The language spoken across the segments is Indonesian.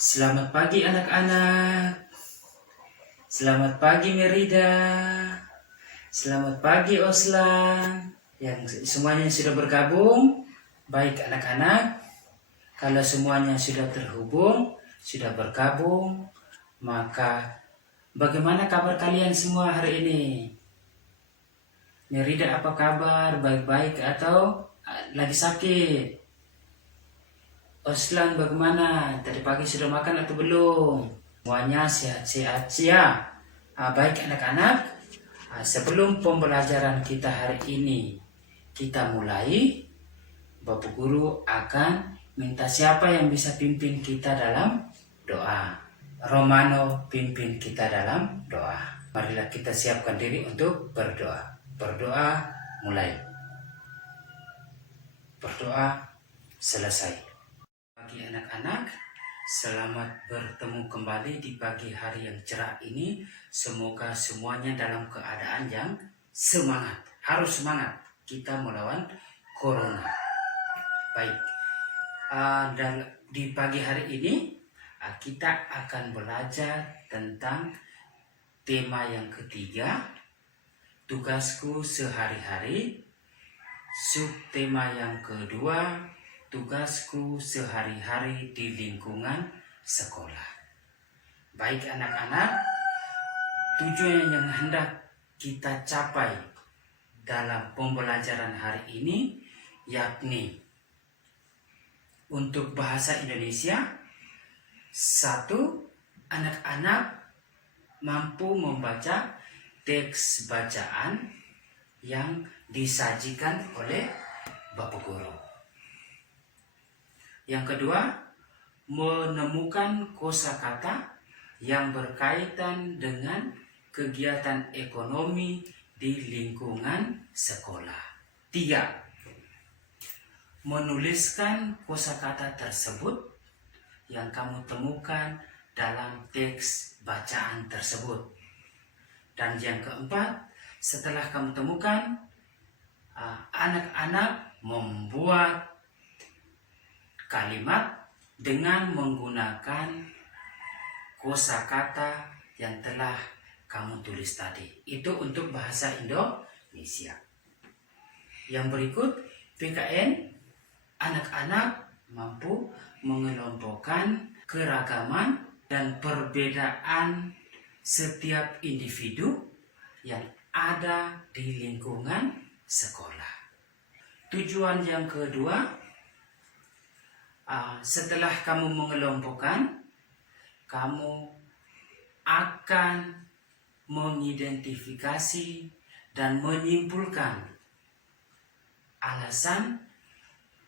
Selamat pagi anak-anak. Selamat pagi Merida. Selamat pagi Oslan. Yang semuanya sudah bergabung. Baik anak-anak. Kalau semuanya sudah terhubung, sudah bergabung, maka bagaimana kabar kalian semua hari ini? Merida apa kabar? Baik-baik atau lagi sakit? Oslan bagaimana? Tadi pagi sudah makan atau belum? Semuanya sehat-sehat ya. Baik anak-anak, sebelum pembelajaran kita hari ini kita mulai, Bapak Guru akan minta siapa yang bisa pimpin kita dalam doa. Romano pimpin kita dalam doa. Marilah kita siapkan diri untuk berdoa. Berdoa mulai. Berdoa selesai. Bagi anak-anak, selamat bertemu kembali di pagi hari yang cerah ini. Semoga semuanya dalam keadaan yang semangat. Harus semangat kita melawan corona. Baik, dan di pagi hari ini kita akan belajar tentang tema yang ketiga, tugasku sehari-hari. Subtema yang kedua, tugasku sehari-hari di lingkungan sekolah. Baik anak-anak, tujuan yang hendak kita capai dalam pembelajaran hari ini yakni untuk bahasa Indonesia, 1. Anak-anak mampu membaca teks bacaan yang disajikan oleh Bapak Guru. Yang kedua, menemukan kosakata yang berkaitan dengan kegiatan ekonomi di lingkungan sekolah. 3. Menuliskan kosakata tersebut yang kamu temukan dalam teks bacaan tersebut. Dan yang keempat, setelah kamu temukan, anak-anak membuat kalimat dengan menggunakan kosakata yang telah kamu tulis tadi. Itu untuk bahasa Indonesia. Yang berikut, PKN, anak-anak mampu mengelompokkan keragaman dan perbedaan setiap individu yang ada di lingkungan sekolah. Tujuan yang kedua, setelah kamu mengelompokkan, kamu akan mengidentifikasi dan menyimpulkan alasan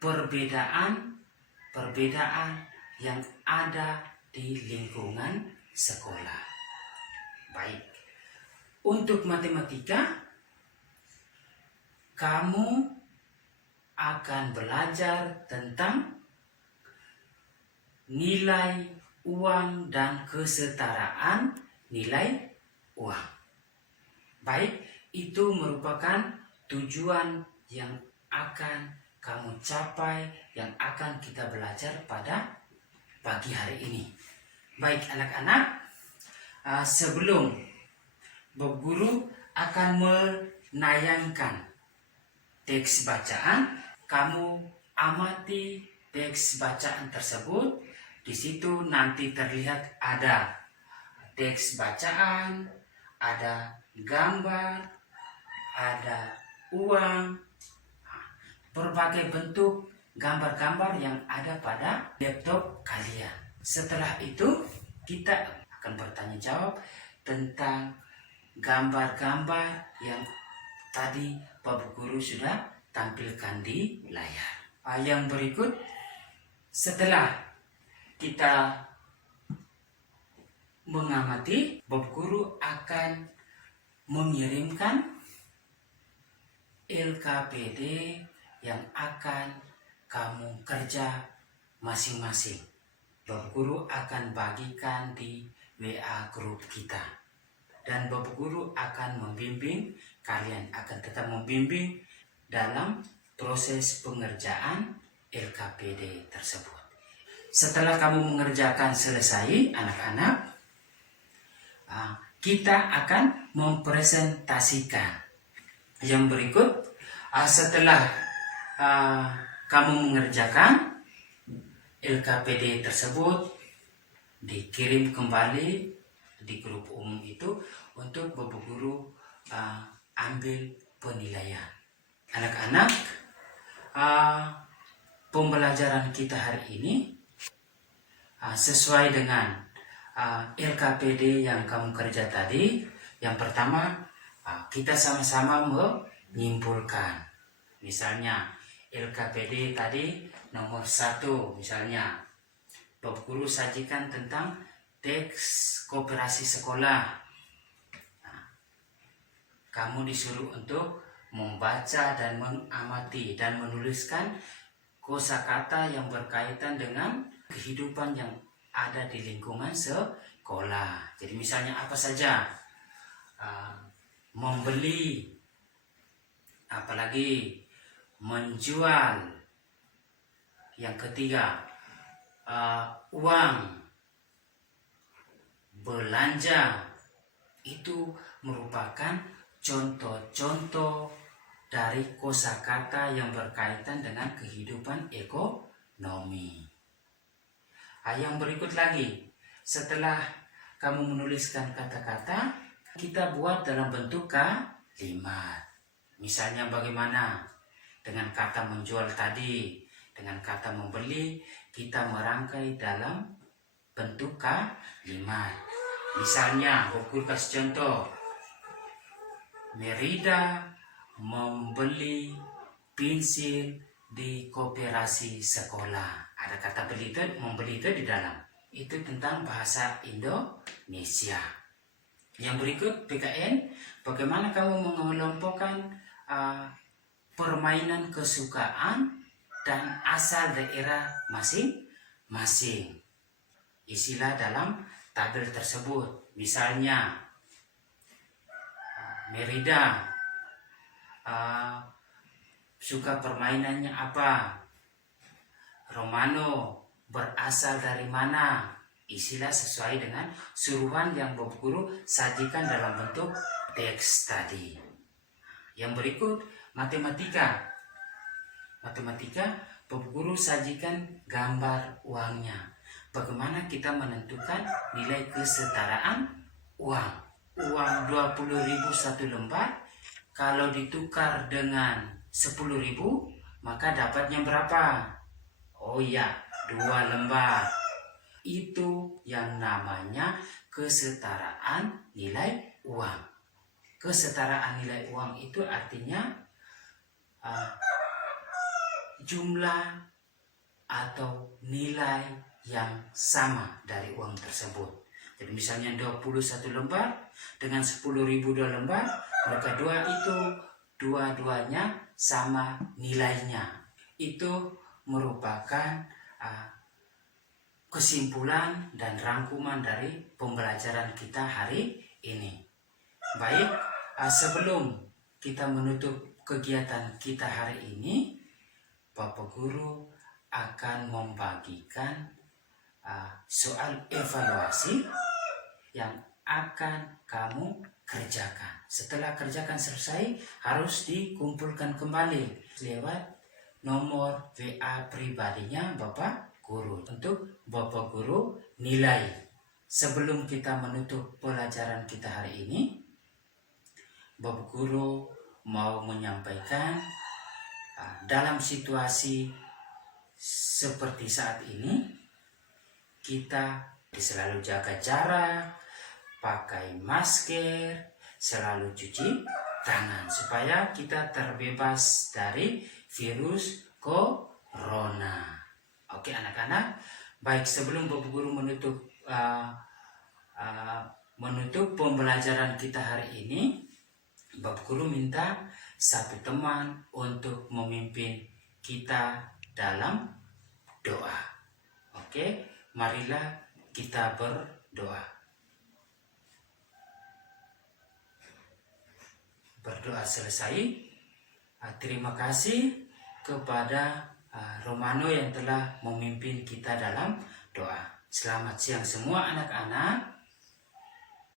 perbedaan yang ada di lingkungan sekolah. Baik, untuk matematika, kamu akan belajar tentang nilai uang dan kesetaraan nilai uang. Baik, itu merupakan tujuan yang akan kamu capai, yang akan kita belajar pada pagi hari ini. Baik anak-anak, sebelum Bapak Guru akan menayangkan teks bacaan, kamu amati teks bacaan tersebut. Di situ nanti terlihat ada teks bacaan, ada gambar, ada uang, berbagai bentuk gambar-gambar yang ada pada laptop kalian. Setelah itu kita akan bertanya jawab tentang gambar-gambar yang tadi Bapak Guru sudah tampilkan di layar. Yang berikut, setelah kita mengamati, Bapak Guru akan mengirimkan LKPD yang akan kamu kerja masing-masing. Bapak Guru akan bagikan di WA grup kita. Dan Bapak Guru akan membimbing, kalian akan tetap membimbing dalam proses pengerjaan LKPD tersebut. Setelah kamu mengerjakan selesai, anak-anak, kita akan mempresentasikan. Yang berikut, setelah kamu mengerjakan LKPD tersebut, dikirim kembali di grup umum itu untuk Bapak Guru ambil penilaian. Anak-anak, pembelajaran kita hari ini sesuai dengan LKPD yang kamu kerja tadi. Yang pertama, kita sama-sama menyimpulkan. Misalnya LKPD tadi nomor 1, misalnya Bapak Guru sajikan tentang teks koperasi sekolah. Kamu disuruh untuk membaca dan mengamati dan menuliskan kosakata yang berkaitan dengan kehidupan yang ada di lingkungan sekolah. Jadi misalnya apa saja? Membeli, apalagi menjual. Yang ketiga, uang, belanja. Itu merupakan contoh-contoh dari kosakata yang berkaitan dengan kehidupan ekonomi. Yang berikut lagi, setelah kamu menuliskan kata-kata, kita buat dalam bentuk kalimat. Misalnya bagaimana dengan kata menjual tadi, dengan kata membeli, kita merangkai dalam bentuk kalimat. Misalnya, Guru kasih contoh, Merida membeli pensil di koperasi sekolah. Ada kata beli itu, membeli itu di dalam. Itu tentang bahasa Indonesia. Yang berikut PKN, bagaimana kamu mengelompokkan permainan kesukaan dan asal daerah masing-masing. Isilah dalam tabel tersebut. Misalnya, Merida suka permainannya apa? Romano berasal dari mana? Isilah sesuai dengan suruhan yang Bapak Guru sajikan dalam bentuk teks tadi. Yang berikut, matematika. Matematika, Bapak Guru sajikan gambar uangnya. Bagaimana kita menentukan nilai kesetaraan uang? Uang 20.000 satu lembar, kalau ditukar dengan 10.000, maka dapatnya berapa? Oh iya, 2 lembar. Itu yang namanya kesetaraan nilai uang. Kesetaraan nilai uang itu artinya jumlah atau nilai yang sama dari uang tersebut. Jadi misalnya 21 lembar dengan 10.000 2 lembar, maka dua-duanya sama nilainya. Itu merupakan kesimpulan dan rangkuman dari pembelajaran kita hari ini. Baik, sebelum kita menutup kegiatan kita hari ini, Bapak Guru akan membagikan soal evaluasi yang akan kamu kerjakan. Setelah kerjakan selesai, harus dikumpulkan kembali lewat nomor WA pribadinya Bapak Guru untuk Bapak Guru nilai. Sebelum kita menutup pelajaran kita hari ini, Bapak Guru mau menyampaikan dalam situasi seperti saat ini, kita selalu jaga jarak, pakai masker, selalu cuci tangan supaya kita terbebas dari virus corona. Oke anak-anak, baik sebelum Bapak Guru menutup pembelajaran kita hari ini, Bapak Guru minta satu teman untuk memimpin kita dalam doa. Oke, marilah kita berdoa. Berdoa selesai. Terima kasih kepada Romano yang telah memimpin kita dalam doa. Selamat siang semua anak-anak.